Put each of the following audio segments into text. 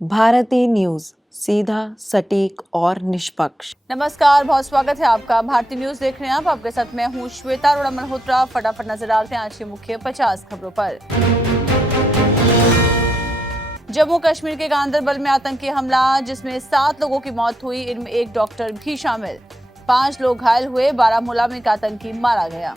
Bharti news, सीधा, सटीक और निष्पक्ष। नमस्कार, बहुत स्वागत है आपका। भारती न्यूज देख रहे हैं आप। आपके साथ मैं हूं श्वेता अरोड़ा मल्होत्रा। फटाफट नजर डालते हैं आज की मुख्य 50 खबरों पर। जम्मू कश्मीर के गांदरबल में आतंकी हमला, जिसमें 7 लोगों की मौत हुई, इनमें एक डॉक्टर भी शामिल। 5 लोग घायल हुए। बारामूला में एक आतंकी मारा गया।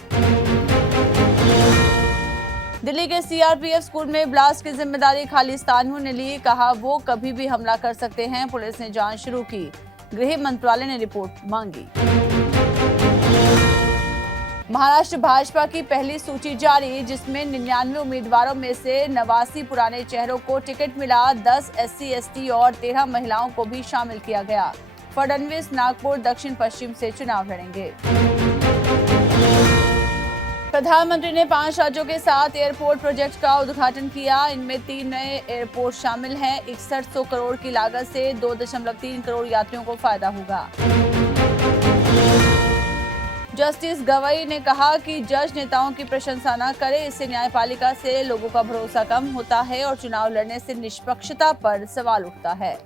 दिल्ली के सीआरपीएफ स्कूल में ब्लास्ट की जिम्मेदारी खालिस्तानियों ने ली। कहा वो कभी भी हमला कर सकते हैं। पुलिस ने जांच शुरू की। गृह मंत्रालय ने रिपोर्ट मांगी। महाराष्ट्र भाजपा की पहली सूची जारी, जिसमें 99 उम्मीदवारों में से 89 पुराने चेहरों को टिकट मिला। 10 एससी, एसटी और 13 महिलाओं को भी शामिल किया गया। फडणवीस नागपुर दक्षिण पश्चिम से चुनाव लड़ेंगे। प्रधानमंत्री ने 5 राज्यों के साथ एयरपोर्ट प्रोजेक्ट का उद्घाटन किया। इनमें 3 नए एयरपोर्ट शामिल हैं। 6100 करोड़ की लागत से 2.3 करोड़ यात्रियों को फायदा होगा। जस्टिस गवई ने कहा कि जज नेताओं की प्रशंसा न करें, इससे न्यायपालिका से लोगों का भरोसा कम होता है और चुनाव लड़ने से निष्पक्षता पर सवाल उठता है।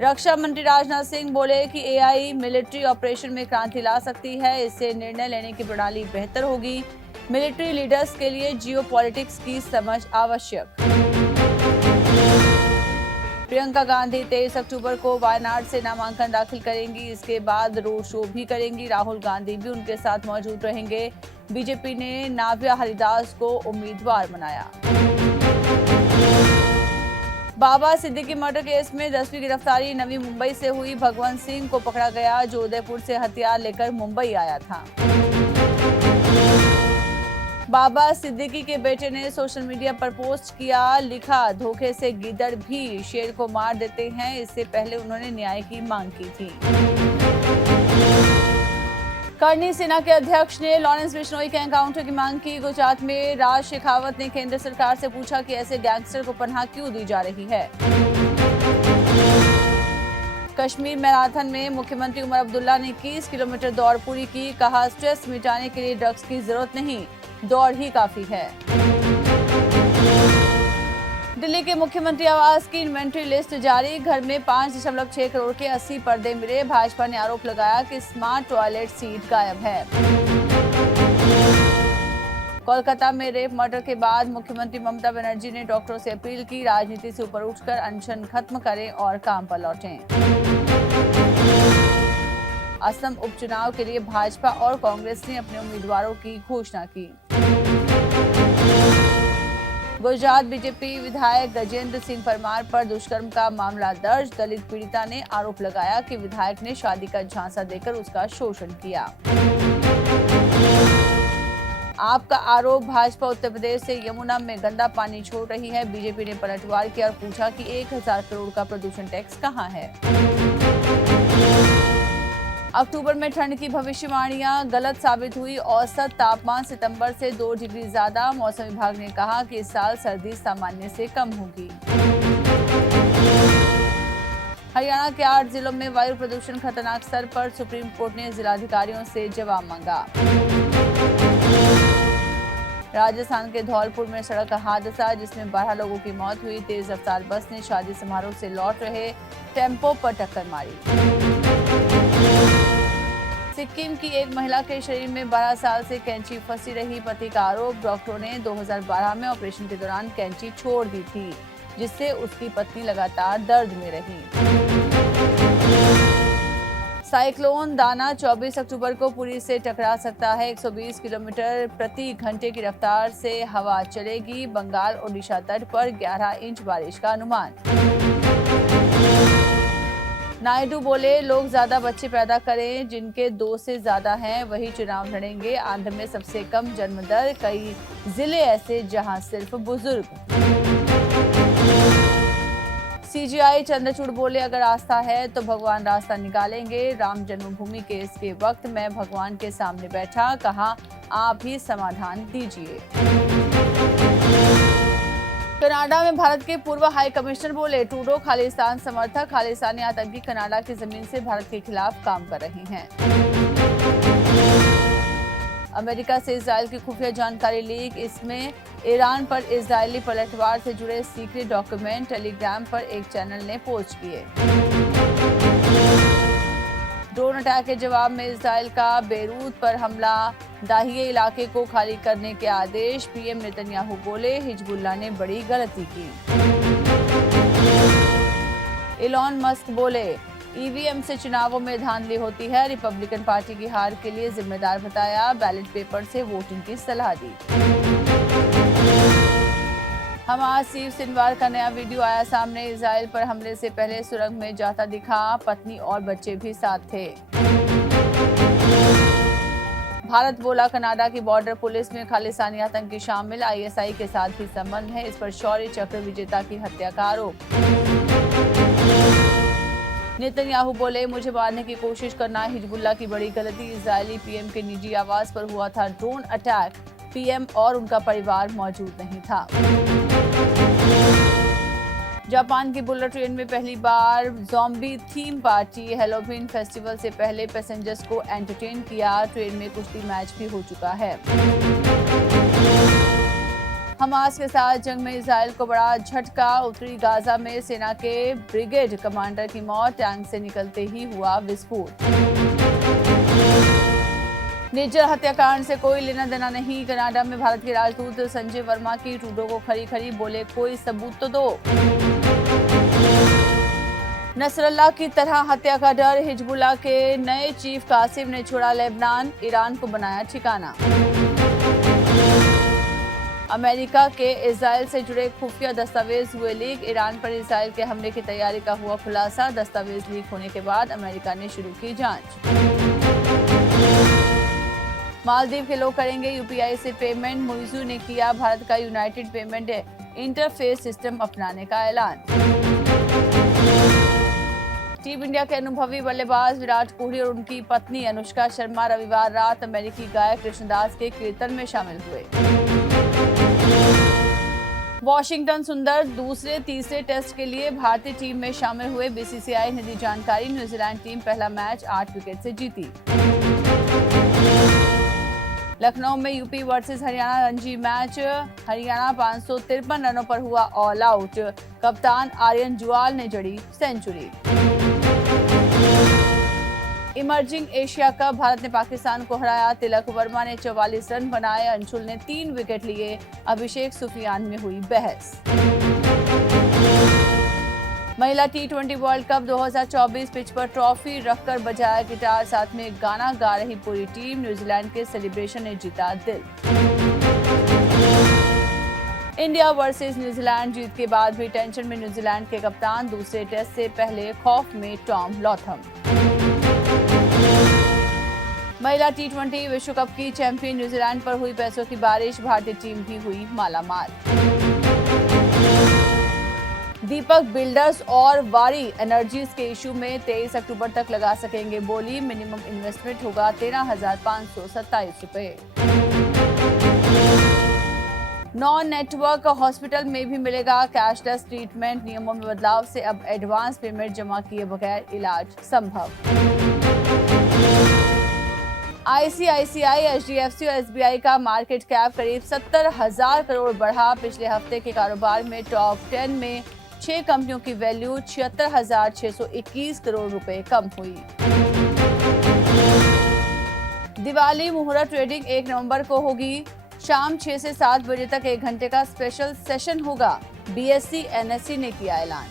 रक्षा मंत्री राजनाथ सिंह बोले कि एआई मिलिट्री ऑपरेशन में क्रांति ला सकती है। इससे निर्णय लेने की प्रणाली बेहतर होगी। मिलिट्री लीडर्स के लिए जियोपॉलिटिक्स की समझ आवश्यक। प्रियंका गांधी 23 अक्टूबर को वायनाड से नामांकन दाखिल करेंगी। इसके बाद रोड शो भी करेंगी। राहुल गांधी भी उनके साथ मौजूद रहेंगे। बीजेपी ने नाव्या हरिदास को उम्मीदवार बनाया। बाबा सिद्दीकी मर्डर केस में 10वीं गिरफ्तारी नवी मुंबई से हुई। भगवंत सिंह को पकड़ा गया, जो उदयपुर से हथियार लेकर मुंबई आया था। बाबा सिद्दीकी के बेटे ने सोशल मीडिया पर पोस्ट किया, लिखा, धोखे से गीदड़ भी शेर को मार देते हैं। इससे पहले उन्होंने न्याय की मांग की थी। करनी सेना के अध्यक्ष ने लॉरेंस बिश्नोई के एनकाउंटर की मांग की। गुजरात में राज शेखावत ने केंद्र सरकार से पूछा कि ऐसे गैंगस्टर को पनाह क्यों दी जा रही है। कश्मीर मैराथन में मुख्यमंत्री उमर अब्दुल्ला ने 21 किलोमीटर दौड़ पूरी की। कहा, स्ट्रेस मिटाने के लिए ड्रग्स की जरूरत नहीं, दौड़ ही काफी है। दिल्ली के मुख्यमंत्री आवास की इन्वेंट्री लिस्ट जारी। घर में 5.6 करोड़ के 80 पर्दे मिले। भाजपा ने आरोप लगाया कि स्मार्ट टॉयलेट सीट गायब है। कोलकाता में रेप मर्डर के बाद मुख्यमंत्री ममता बनर्जी ने डॉक्टरों से अपील की, राजनीति से ऊपर उठकर अनशन खत्म करें और काम पर लौटें। असम उपचुनाव के लिए भाजपा और कांग्रेस ने अपने उम्मीदवारों की घोषणा की। गुजरात बीजेपी विधायक गजेंद्र सिंह परमार पर दुष्कर्म का मामला दर्ज। दलित पीड़िता ने आरोप लगाया कि विधायक ने शादी का झांसा देकर उसका शोषण किया। आपका आरोप, भाजपा उत्तर प्रदेश से यमुना में गंदा पानी छोड़ रही है। बीजेपी ने पलटवार किया और पूछा कि 1000 करोड़ का प्रदूषण टैक्स कहां है। अक्टूबर में ठंड की भविष्यवाणियां गलत साबित हुई। औसत तापमान सितंबर से 2 डिग्री ज्यादा। मौसम विभाग ने कहा कि इस साल सर्दी सामान्य से कम होगी। हरियाणा के 8 जिलों में वायु प्रदूषण खतरनाक स्तर पर। सुप्रीम कोर्ट ने जिलाधिकारियों से जवाब मांगा। राजस्थान के धौलपुर में सड़क हादसा, जिसमें 12 लोगों की मौत हुई। तेज रफ्तार बस ने शादी समारोह से लौट रहे टेम्पो पर टक्कर मारी। सिक्किम की एक महिला के शरीर में 12 साल से कैंची फंसी रही। पति का आरोप, डॉक्टरों ने 2012 में ऑपरेशन के दौरान कैंची छोड़ दी थी, जिससे उसकी पत्नी लगातार दर्द में रही। साइक्लोन दाना 24 अक्टूबर को पुरी से टकरा सकता है। 120 किलोमीटर प्रति घंटे की रफ्तार से हवा चलेगी। बंगाल ओडिशा तट पर 11 इंच बारिश का अनुमान। नायडू बोले, लोग ज्यादा बच्चे पैदा करें, जिनके 2 से ज्यादा हैं वही चुनाव लड़ेंगे। आंध्र में सबसे कम जन्म दर, कई जिले ऐसे जहां सिर्फ बुजुर्ग। सीजीआई चंद्रचूड़ बोले, अगर आस्था है तो भगवान रास्ता निकालेंगे। राम जन्मभूमि केस के वक्त मैं भगवान के सामने बैठा, कहा आप ही समाधान दीजिए। कनाडा में भारत के पूर्व हाई कमिश्नर बोले, ट्रूडो खालिस्तान समर्थक, खालिस्तानी आतंकी कनाडा की जमीन से भारत के खिलाफ काम कर रहे हैं। अमेरिका से इजराइल की खुफिया जानकारी लीक, इसमें ईरान पर इजरायली पलटवार से जुड़े सीक्रेट डॉक्यूमेंट टेलीग्राम पर एक चैनल ने पोस्ट किए। ड्रोन अटैक के जवाब में इजराइल का बेरूत पर हमला, दाहिए इलाके को खाली करने के आदेश, पीएम नेतन्याहू बोले हिजबुल्लाह ने बड़ी गलती की। इलॉन मस्क बोले ईवीएम से चुनावों में धांधली होती है, रिपब्लिकन पार्टी की हार के लिए जिम्मेदार बताया, बैलेट पेपर से वोटिंग की सलाह दी। हमास चीफ सिनवार का नया वीडियो आया सामने, इजराइल पर हमले से पहले सुरंग में जाता दिखा, पत्नी और बच्चे भी साथ थे। भारत बोला कनाडा की बॉर्डर पुलिस में खालिस्तानी आतंकी शामिल, आईएसआई के साथ भी संबंध है, इस पर शौर्य चक्र विजेता की हत्या का आरोप। नेतन्याहू बोले मुझे मारने की कोशिश करना हिजबुल्लाह की बड़ी गलती, इजरायली पीएम के निजी आवास पर हुआ था ड्रोन अटैक, पीएम और उनका परिवार मौजूद नहीं था। जापान की बुलेट ट्रेन में पहली बार zombie theme party, Halloween festival से पहले पैसेंजर्स को एंटरटेन किया, ट्रेन में कुश्ती मैच भी हो चुका है। हमास के साथ जंग में इजराइल को बड़ा झटका, उत्तरी गाजा में सेना के ब्रिगेड कमांडर की मौत, टैंक से निकलते ही हुआ विस्फोट। निज्जर हत्याकांड से कोई लेना देना नहीं, कनाडा में भारत के राजदूत संजय वर्मा की ट्रूडो को खरी बोले कोई सबूत तो दो। नसरल्लाह की तरह हत्या का डर, हिजबुल्लाह के नए चीफ कासिम ने छोड़ा लेबनान, ईरान को बनाया ठिकाना। अमेरिका के इजराइल से जुड़े खुफिया दस्तावेज हुए लीक, ईरान पर इजराइल के हमले की तैयारी का हुआ खुलासा, दस्तावेज लीक होने के बाद अमेरिका ने शुरू की जांच। मालदीव के लोग करेंगे यूपीआई से पेमेंट, मुइज़ू ने किया भारत का यूनाइटेड पेमेंट इंटरफेस सिस्टम अपनाने का ऐलान। टीम इंडिया के अनुभवी बल्लेबाज विराट कोहली और उनकी पत्नी अनुष्का शर्मा रविवार रात अमेरिकी गायक कृष्णदास के कीर्तन में शामिल हुए। वॉशिंगटन सुंदर दूसरे तीसरे टेस्ट के लिए भारतीय टीम में शामिल हुए, बीसीसीआई ने दी जानकारी, न्यूजीलैंड टीम पहला मैच 8 विकेट से जीती। लखनऊ में UP versus Haryana Ranji match, Haryana 553 रनों पर हुआ ऑल आउट, कप्तान आर्यन जुआल ने जड़ी century. Emerging Asia cup, Bharat ने पाकिस्तान को हराया, तिलक वर्मा ने 44 रन बनाए, अंशुल ने 3 विकेट लिए, अभिषेक सुफियान में हुई बहस। महिला टी20 वर्ल्ड कप 2024 पिच पर ट्रॉफी रखकर बजाया गिटार, साथ में गाना गा रही पूरी टीम, न्यूजीलैंड के सेलिब्रेशन ने जीता दिल। इंडिया वर्सेस न्यूजीलैंड जीत के बाद भी टेंशन में न्यूजीलैंड के कप्तान, दूसरे टेस्ट से पहले खौफ में टॉम लॉथम। महिला टी20 विश्व कप की चैंपियन न्यूजीलैंड पर हुई पैसों की बारिश, भारतीय टीम भी हुई मालामाल। दीपक बिल्डर्स और वारी एनर्जीज के इशू में 23 अक्टूबर तक लगा सकेंगे बोली, मिनिमम इन्वेस्टमेंट होगा 13,527 रुपए। नॉन नेटवर्क हॉस्पिटल में भी मिलेगा कैशलेस ट्रीटमेंट, नियमों में बदलाव से अब एडवांस पेमेंट जमा किए बगैर इलाज संभव। आईसीआईसीआई, एचडीएफसी और एसबीआई का मार्केट कैप करीब 70,000 करोड़ बढ़ा, पिछले हफ्ते के कारोबार में टॉप 10 में 6 कंपनियों की वैल्यू 76,621 करोड़ रुपए कम हुई। दिवाली मुहूर्त ट्रेडिंग 1 नवंबर को होगी, शाम 6 से 7 बजे तक 1 घंटे का स्पेशल सेशन होगा, बीएसई एनएसई ने किया ऐलान।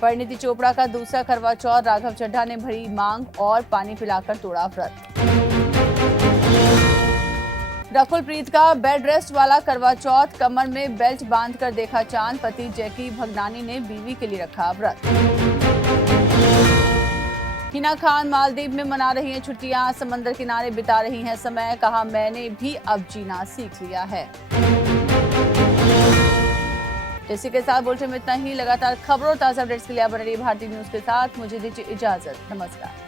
परिणीति चोपड़ा का दूसरा करवा चौथ, राघव चड्ढा ने भरी मांग और पानी पिलाकर तोड़ा व्रत। रकुलप्रीत का बेड रेस्ट वाला करवा चौथ, कमर में बेल्ट बांधकर देखा चांद, पति जैकी भगनानी ने बीवी के लिए रखा व्रत। हिना खान मालदीव में मना रही हैं छुट्टियां, समंदर किनारे बिता रही हैं समय, कहा मैंने भी अब जीना सीख लिया है। इसी के साथ बुलेटिन में इतना ही, लगातार खबरों और ताजा अपडेट्स के लिए आप बने रहिए भारतीय न्यूज के साथ, मुझे दीजिए इजाजत, नमस्कार।